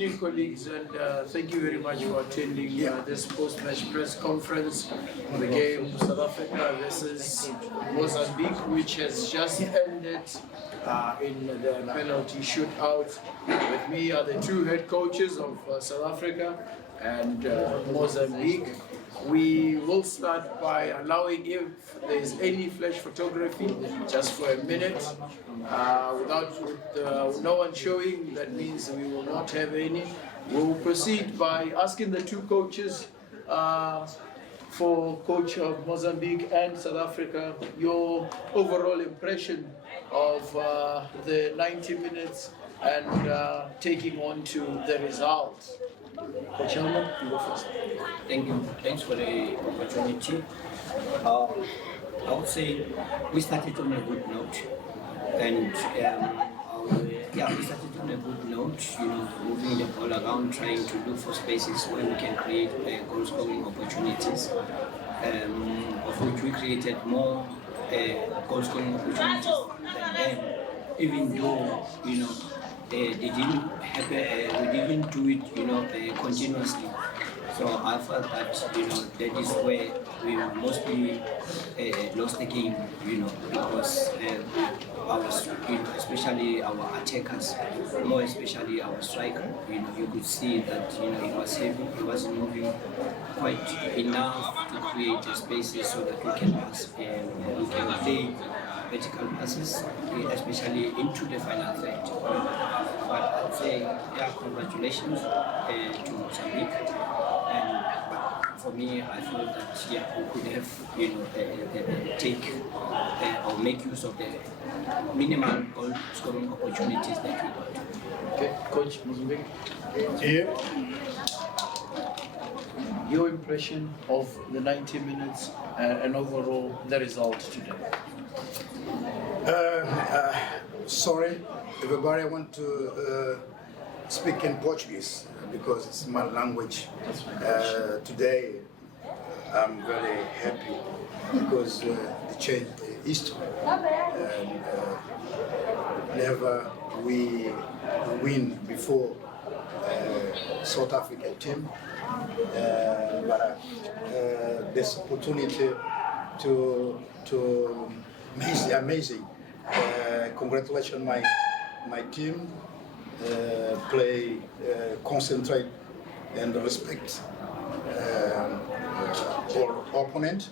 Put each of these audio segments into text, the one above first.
evening, colleagues, and thank you very much for attending this post-match press conference on the game South Africa versus Mozambique, which has just ended in the penalty shootout. With me are the two head coaches of South Africa and Mozambique. We will start by allowing, if there is any flash photography, just for a minute. With no one showing, that means we will not have any. We will proceed by asking the two coaches, for coach of Mozambique and South Africa, your overall impression of the 90 minutes and taking on to the results. Coach Helmer, you go first. Thank you. Thanks for the opportunity. I would say we started on a good note, and we started on a good note. Moving the ball around, trying to look for spaces where we can create goal scoring opportunities. Of which we created more goal scoring opportunities than them, even though they didn't happen. We didn't do it continuously. So I felt that that is where we mostly lost the game, because especially our attackers, more especially our striker, you could see that he was heavy, he wasn't moving quite enough to create the spaces so that we can pass and we can play vertical passes, especially into the final third. But I'd say, congratulations to Mozambique. But for me, I feel that we could have take or make use of the minimal goal scoring opportunities that we got. Okay, Coach Mozambique. Yeah. Your impression of the 90 minutes and overall the result today. Sorry, everybody. I want to speak in Portuguese because it's my language. Today, I'm very happy because the change history. And never we win before South Africa team, but this opportunity to amazing. Congratulations my team. Play, concentrate, and respect our opponent.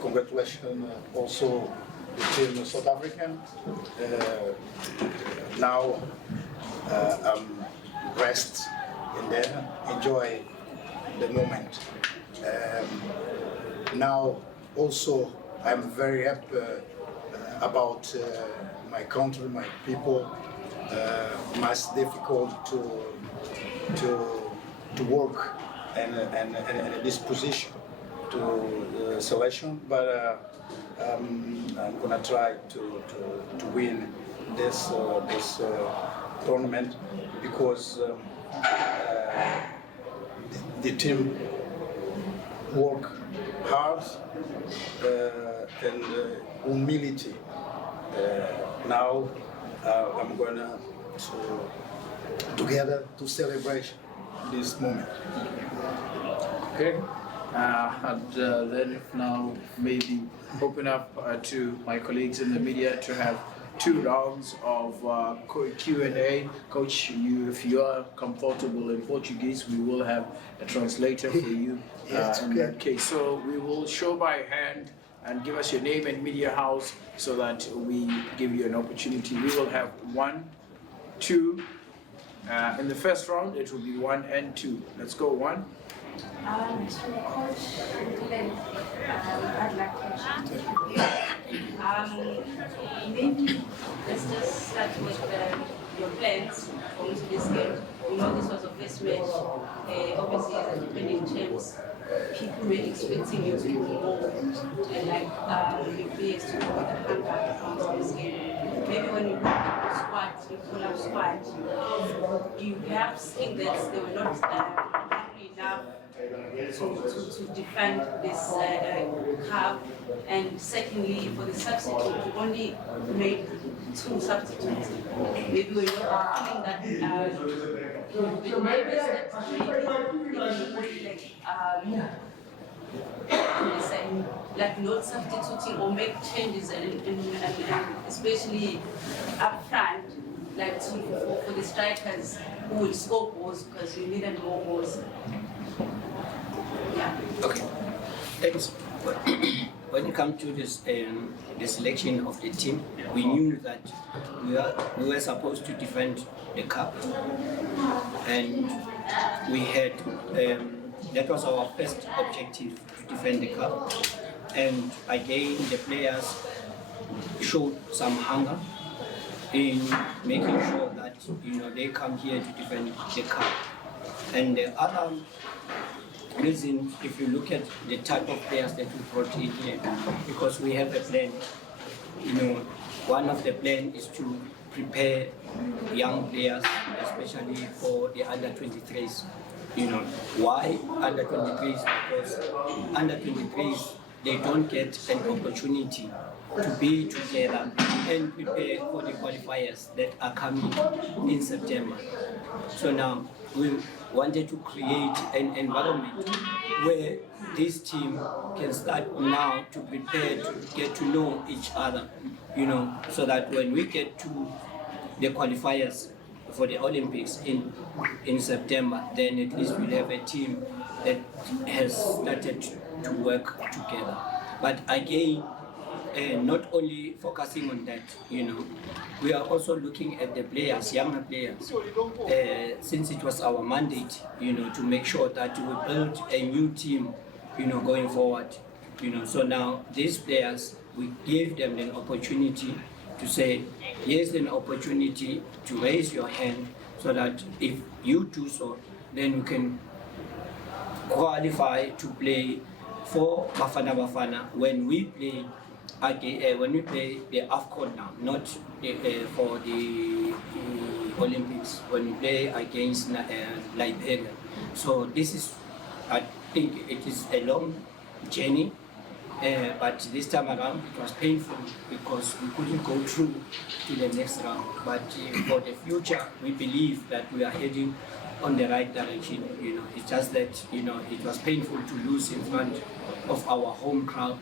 Congratulations also the team South African. Now I'm rest and then enjoy the moment. Now also I'm very happy about my country, my people. Much difficult to work and this position to selection, but I'm gonna try to win this tournament because the team work hard and humility. Now I'm gonna together to celebrate this moment. Okay, and then now maybe open up to my colleagues in the media to have 2 rounds of Q&A. Coach, if you are comfortable in Portuguese, we will have a translator for you in that case. So we will show by hand and give us your name and media house so that we give you an opportunity. We will have 1, 2. In the first round, it will be 1 and 2. Let's go 1. Coach Glenn, I'd like to maybe let's just start with your plans going to this game. We know this was the first match. Obviously, as a defending champs, people were expecting you to do more and your players to go with the hunger from this game. Maybe when you look at the squad, the full-up squad, do you perhaps think that they were not hungry enough to defend this cup, and secondly, for the substitute, we only made 2 substitutes. Maybe we're not feeling that with my best like not substituting or make changes and especially up front, like for the strikers who will score goals because we needed more goals. Yeah. Okay. Thanks. When it comes to this, the selection of the team, we knew that we were supposed to defend the cup, and we had that was our first objective, to defend the cup. And again, the players showed some hunger in making sure that they come here to defend the cup. And the other reason, if you look at the type of players that we brought in here, because we have a plan. One of the plan is to prepare young players, especially for the under-23s. Why under-23s? Because under-23s, they don't get an opportunity to be together and prepare for the qualifiers that are coming in September. So now we wanted to create an environment where this team can start now to prepare to get to know each other, so that when we get to the qualifiers for the Olympics in September, then at least we'll have a team that has started to work together. But again, not only focusing on that, we are also looking at the players, younger players, since it was our mandate, to make sure that we build a new team, going forward. So now these players, we give them an opportunity to say, here's an opportunity to raise your hand, so that if you do so, then you can qualify to play for Bafana Bafana when we play the AFCON now, not for the Olympics, when we play against Liberia. So this is, I think it is a long journey, but this time around it was painful because we couldn't go through to the next round. But for the future, we believe that we are heading on the right direction. It's just that it was painful to lose in front of our home crowd.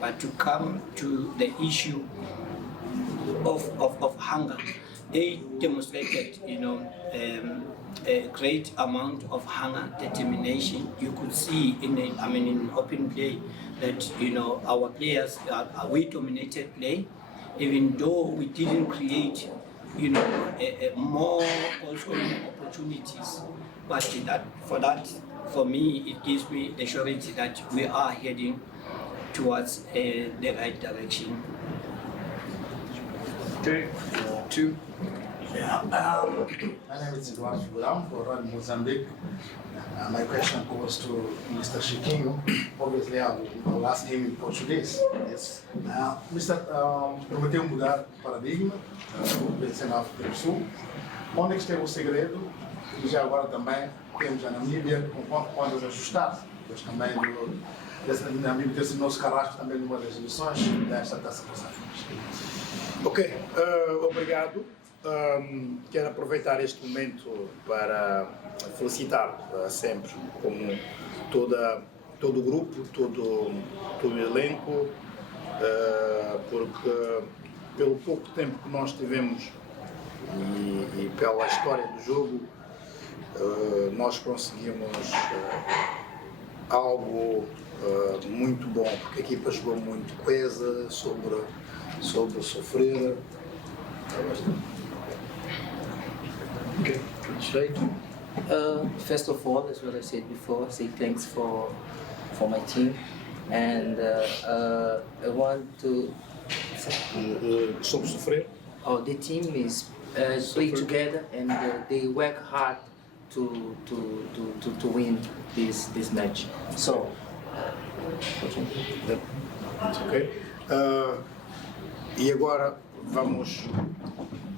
But to come to the issue of hunger, they demonstrated a great amount of hunger, determination. You could see in open play that our players, we dominated play, even though we didn't create more goal-scoring opportunities. But for me, it gives me the surety that we are heading towards the right direction. Okay. 2. Yeah, my name is Eduardo Figurão, from Mozambique. My question goes to Mr. Chiquinho. Obviously, I will ask him in Portuguese. Yes. Mr. Prometeu mudar o paradigma do 19 do Sul. Onde é que esteve o segredo? E já agora também temos a Namíbia com quantas ajustar. Pois também na Namíbia tem-se o nosso carrasco também numa das edições desta Taça Moçambique. Ok, obrigado. Quero aproveitar este momento para felicitar sempre como todo o grupo, todo o elenco, porque pelo pouco tempo que nós tivemos e pela história do jogo, nós conseguimos algo muito bom, porque a equipa jogou muito coesa, sobre sofrer. Okay. Straight. First of all, as what I said before, say thanks for my team, and I want to. Sobre sofrer. The team is play together and they work hard to win this match. So. Ok. E agora vamos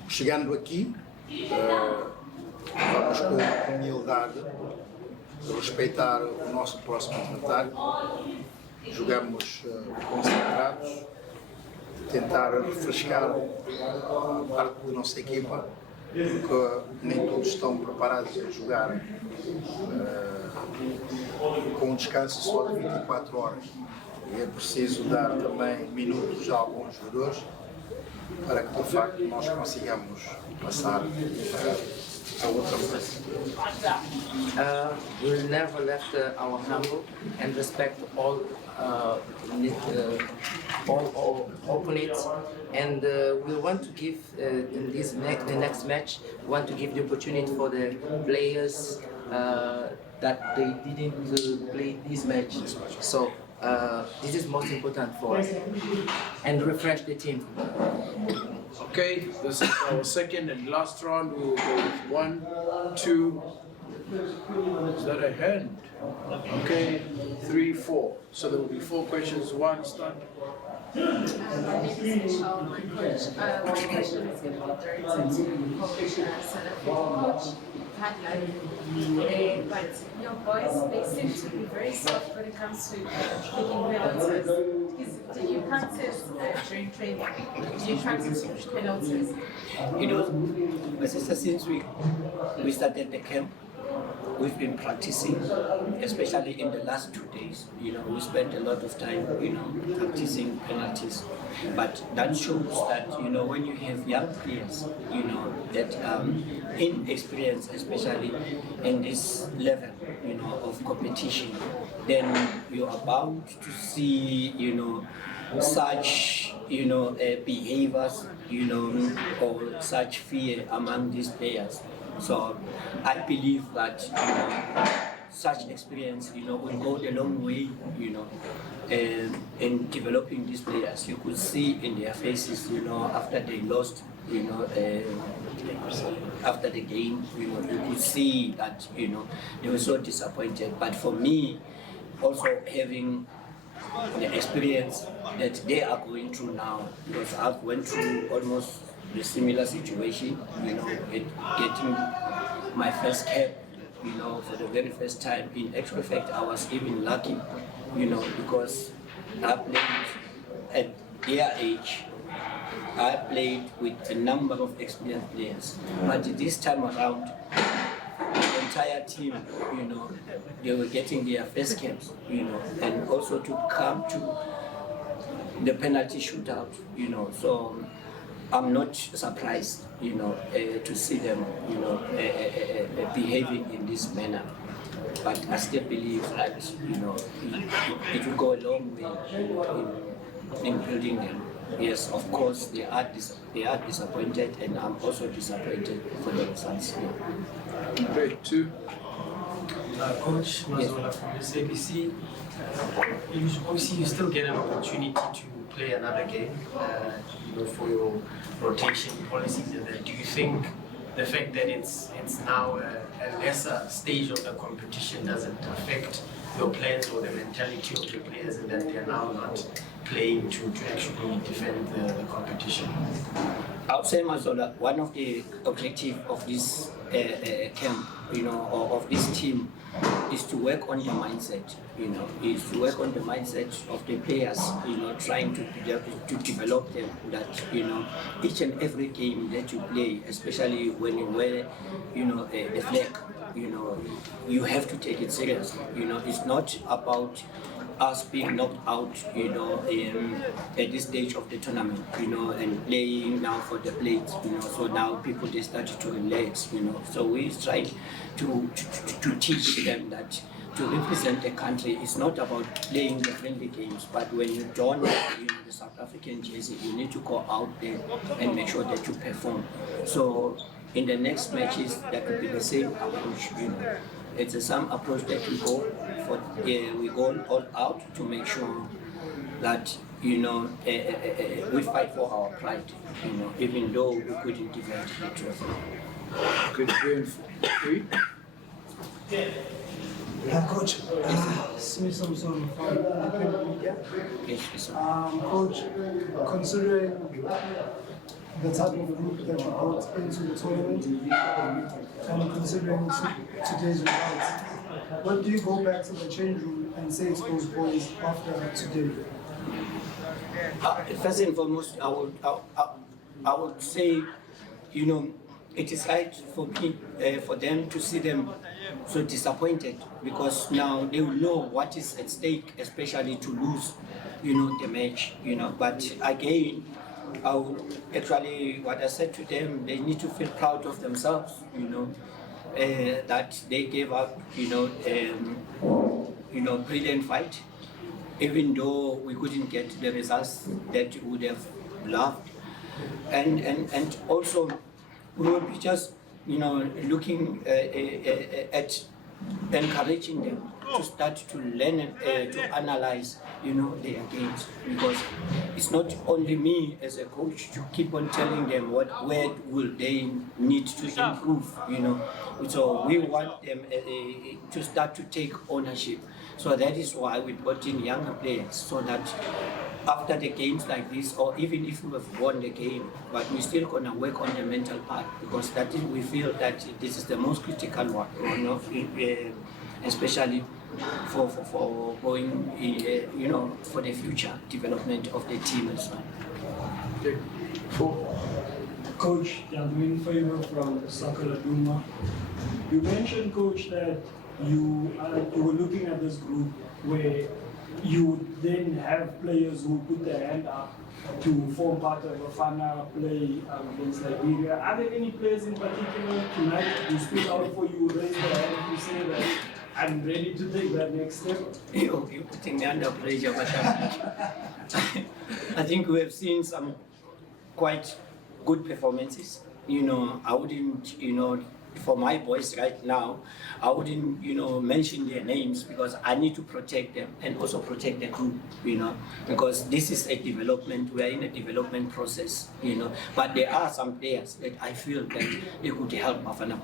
chegando aqui, vamos com humildade respeitar o nosso próximo adversário. Jogamos concentrados, tentar refrescar a parte da nossa equipa, porque nem todos estão preparados a jogar com um descanso só de 24 horas. E é preciso dar também minutos a alguns jogadores para que de facto nós consigamos passar a outra fase. We'll never left our humble and respect all opponents, and we want to give in this the next match. We want to give the opportunity for the players that they didn't play this match. So this is most important for us, and refresh the team. Okay, this is our second and last round. We will go with 1, 2. Is that a hand? Okay, 3, 4. So there will be 4 questions. 1, start. My name is Michelle, my coach. My question is going to be directed to Coach South African coach. Had but your boys, they seem to be very soft when it comes to taking penalties. Do you practice during training? Do you practice penalties? You know, my sister, since we started the camp, we've been practicing, especially in the last 2 days. You know, we spent a lot of time, practicing penalties. But that shows that, when you have young players, that inexperience, especially in this level, of competition, then you are bound to see, such, behaviors, or such fear among these players. So I believe that such experience, will go a long way, in developing these players. You could see in their faces, after they lost, after the game, you could see that, they were so disappointed. But for me, also having the experience that they are going through now, because I've went through almost the similar situation, getting my first cap, for the very first time. In actual fact, I was even lucky, because I played at their age. I played with a number of experienced players, but this time around, the entire team, they were getting their first caps, and also to come to the penalty shootout, so I'm not surprised, to see them, behaving in this manner. But I still believe that, it will go a long way in building them. Yes, of course, they are disappointed, and I'm also disappointed for the results. Okay, 2. Coach Mazola from SABC. Obviously, you still get an opportunity to play another game, for your rotation policies. And then, do you think the fact that it's now a lesser stage of the competition doesn't affect your plans or the mentality of the players, and that they are now not playing to actually defend the competition? I would say, Mazola, one of the objectives of this camp, or of this team, is to work on the mindset, is to work on the mindset of the players, trying to develop them, that, each and every game that you play, especially when you wear, the flag, you have to take it seriously. It's not about us being knocked out, at this stage of the tournament, and playing now for the plates, so now people, they started to relax, so we try to teach them that to represent the country is not about playing the friendly games, but when you don, the South African jersey, you need to go out there and make sure that you perform. So in the next matches, that will be the same approach, It's the same approach that we go for. We go all out to make sure that, we fight for our pride, even though we couldn't defend the trophy. Okay, 3 and 3. Coach, Smith Samson from Independent Media. Yes, yes, sir. Coach, considering the type of group that you brought into the tournament, and considering today's results, what do you go back to the change room and say to those boys after today? First and foremost, I would say, it is right for me, for them to see them so disappointed, because now they will know what is at stake, especially to lose, the match, But again, actually, what I said to them, they need to feel proud of themselves, that they gave up, brilliant fight, even though we couldn't get the results that we would have loved. And also, we will be just, looking at encouraging them to start to learn and to analyze, their games, because it's not only me as a coach to keep on telling them where will they need to improve, So we want them to start to take ownership. So that is why we brought in younger players, so that after the games like this, or even if we have won the game, but we're still gonna work on the mental part, because we feel that this is the most critical one, especially for going, for the future development of the team as well. Okay. Coach, Yadwin Favor from Sakala Duma. You mentioned, Coach, that you were looking at this group where you would then have players who put their hand up to form part of a final play against Liberia. Are there any players in particular tonight who stood out for you, raise their hand, to say that I'm ready to take that next step? You're putting me under pressure, but I think we have seen some quite good performances. I wouldn't, for my boys right now, I wouldn't, mention their names, because I need to protect them and also protect the group, because this is a development, we are in a development process, But there are some players that I feel that they could help Bafana.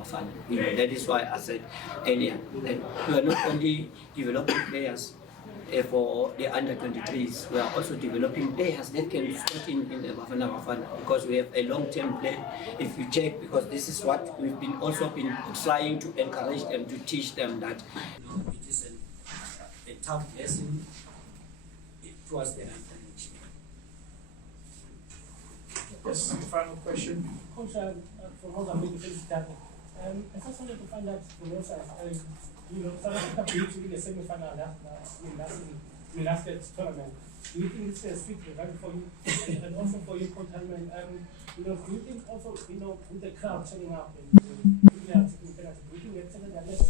That is why I said earlier that we are not only developing players for the under-23s, we are also developing players that can start in the Bafana, because we have a long-term plan. If you check, because this is what we've been trying to encourage them, to teach them that it is a tough lesson towards the under-23. Yes, final question. Coach, from Mozambique, I just wanted to find out from your side. South Africa beat you in the semi-final last year's tournament. Do you think this is a sweet result for you, and also for your Coach Helman? Do you think also, with the crowd turning up and do you think they're turning their left?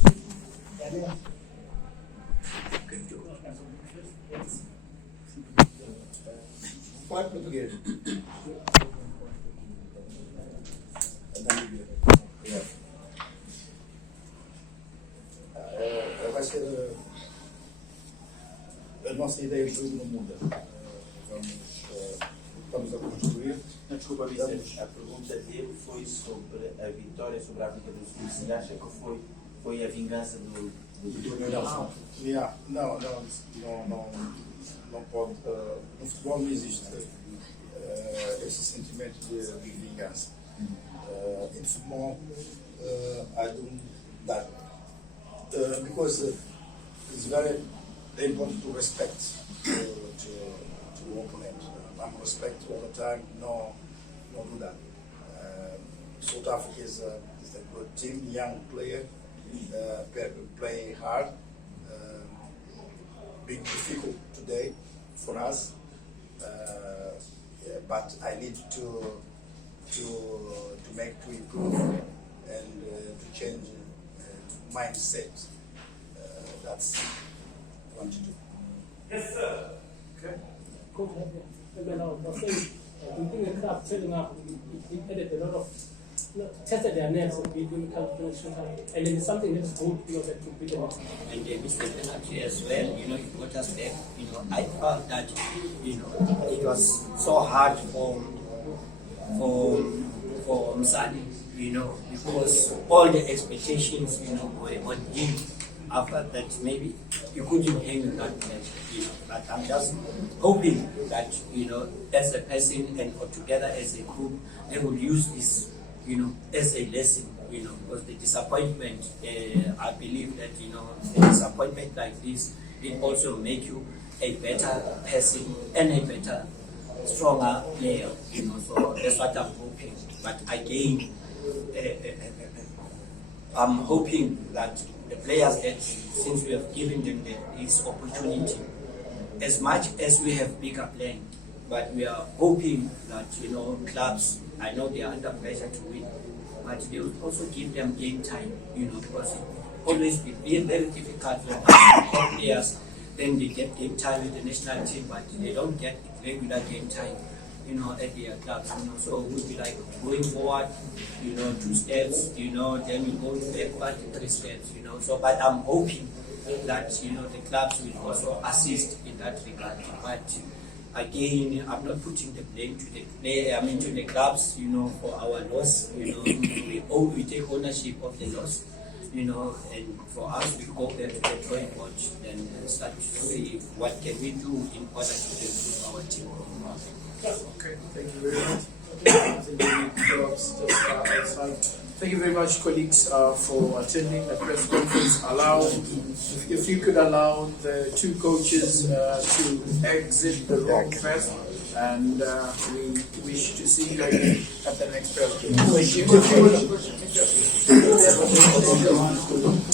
Fale português. Vai ser a nossa ideia de jogo não muda. Estamos a construir. Desculpa, Vicente, a pergunta dele foi sobre a vitória sobre a África do Sul. Se acha que foi a vingança do não pode. No futebol não existe esse sentimento de vingança. In football, I don't that because it's very important to respect to opponent. Respect all the time. No, do that. South Africa is a good team, young player, playing hard. Big difficult today for us, but I need to improve and to change mindset. That's what I want to do. Yes, sir. Okay. Coach, do you think the crowd turning up, it added a lot of, tested their nerves a bit when it comes to national, and it is something that's good, that could be the next. And they missed the penalty as well, it got us back. I felt that, it was so hard for Mzani, because all the expectations, were on him. after that maybe you couldn't hang with that match, you know. But I'm just hoping that, you know, as a person and or together as a group, they will use this, you know, as a lesson, you know, because the disappointment, I believe that, you know, a disappointment like this, it also make you a better person and a better, stronger player, you know, so that's what I'm hoping. But again, I'm hoping that the players that, since we have given them this opportunity, as much as we have bigger plan, but we are hoping that, you know, clubs, I know they are under pressure to win, but they will also give them game time, you know, because it always be very difficult for players. Then they get game time with the national team, but they don't get regular game time, you know, at their clubs, you know. So we'll be like going forward, you know, 2 steps, you know, then we go backward 3 steps, you know. So, but I'm hoping that, you know, the clubs will also assist in that regard. But again, I'm not putting the blame to the player, I mean to the clubs, you know, for our loss. You know, we take ownership of the loss, you know, and for us we go back to the drawing board and start to see what can we do in order to improve our team. Okay, thank you very much. I think we need just outside. Thank you very much, colleagues, for attending the press conference. If you could allow the 2 coaches to exit the room first, and we wish to see you again at the next press conference. Thank you.